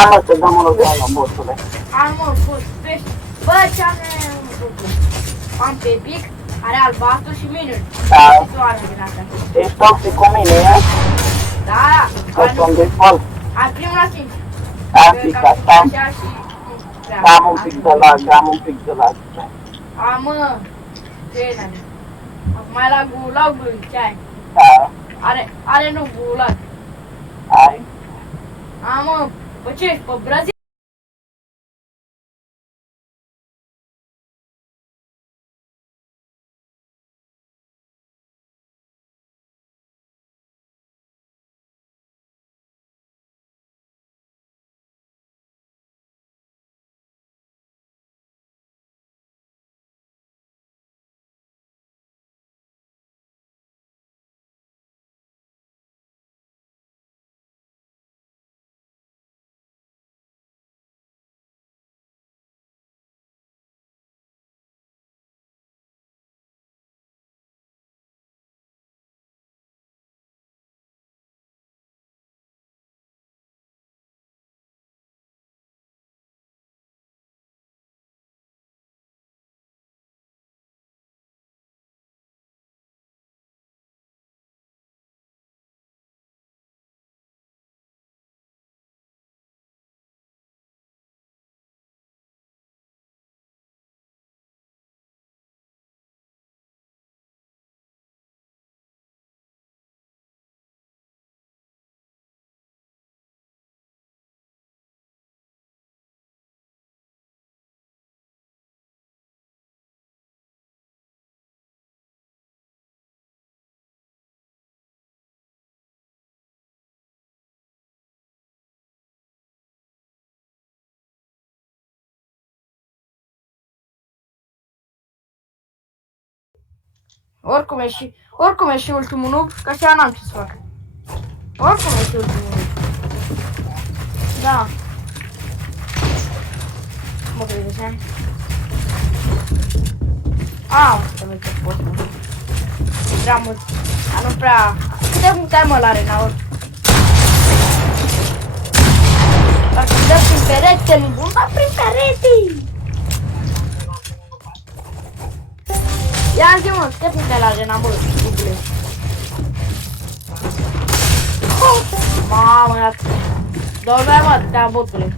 Hai mă, să dăm unul de ala, botule. Hai mă, bă, ce-am am pe pic, are albastru și minuni. Da. Doar din astea. Ești toxic cu mine, e? Da, Că sunt de fol. hai primul la 5. Am picat, am. Am un pic de lag, am un pic de lag. A, mă, ce n-ai? Acum ai la gulagului, ce ai? Da, Are nu gulag. hai. A, mă, pe ce ești, pe Brazil? Oricum e și ultimul noob, că așa n-am ce să fac. Oricum e și ultimul noob. Da. Mă credeți, hai? Să nu te pot. Prea mult. Dar nu prea... Câte puncte ai mă la arena ori? Dacă dă prin perete, nu da prin perete! Ia zi mă, câte puncte ai la arena, bă, bubule? Mamă, iată. Dormeai mă, te-a botule.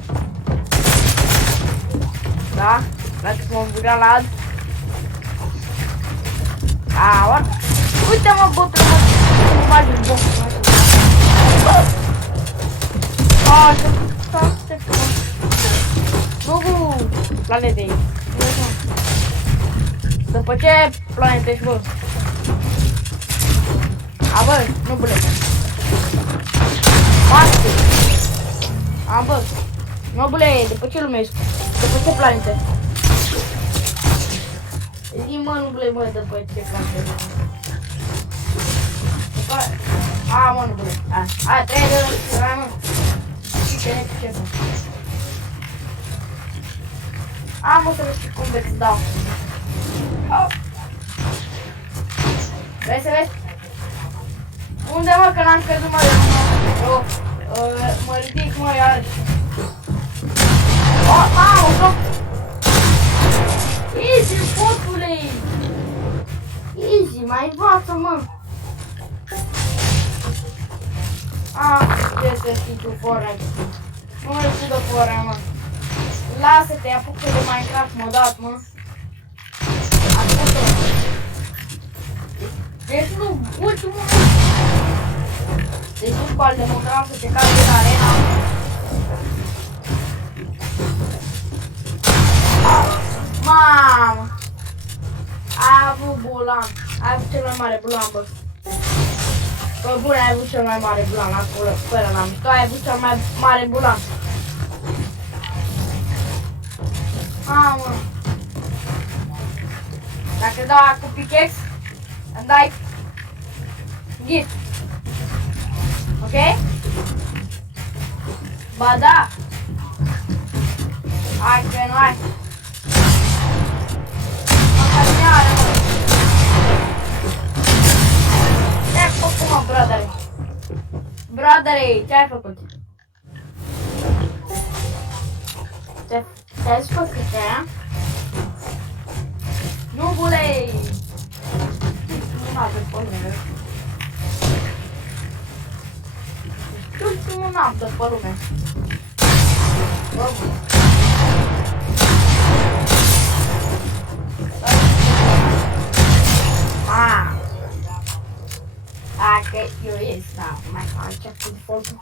Da? Dacă mă burea la ad. Aolea. Uite mă, botule, mă, nu bagi în box. Nu, planetei. După ce planete ești, bă? A, bă, nu bule. Maște. A, bă. Nu bule, după ce lume ești? După ce planete? Zi, mă, nu bule, bă, după ce planete. A, mă, nu bule. A, 3 de... Hai, mă. Ce fac? Am o să vezi cum veți dau. Vrei să vezi? Unde mă, că n-am căzut, mă, mă ridic, mă, iarăși. Mamă, easy, potule! Easy, mai învață, mă! Ce să știi tu, Fortnite? Nu mai știu de Fortnite, mă. Lasă-te, apucă de Minecraft, mă, dat, mă. Apucă. Deci nu, ultimul. Deci nu cu al de Minecraft să te cazi în arena. Mamă! Ai avut bulan. Ai avut cel mai mare bulan, bă. Bă, bune, ai avut cel mai mare bulan acolo, fără la mișto. Ai avut cel mai mare bulan. Mamă! Dacă dau cu pickaxe, îmi dai gift. Ok? Ba da! Hai că nu ai! Ce-ai făcut, mă, brodere? Brodere, ce-ai făcut? Te-ai spus că te-aia? Nu, bulei! Nu n-am de pălume. Nu n-am de pălume. Bă, bă. Dacă eu ies, da, mai face cu focul.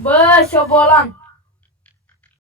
Bă, șobolan!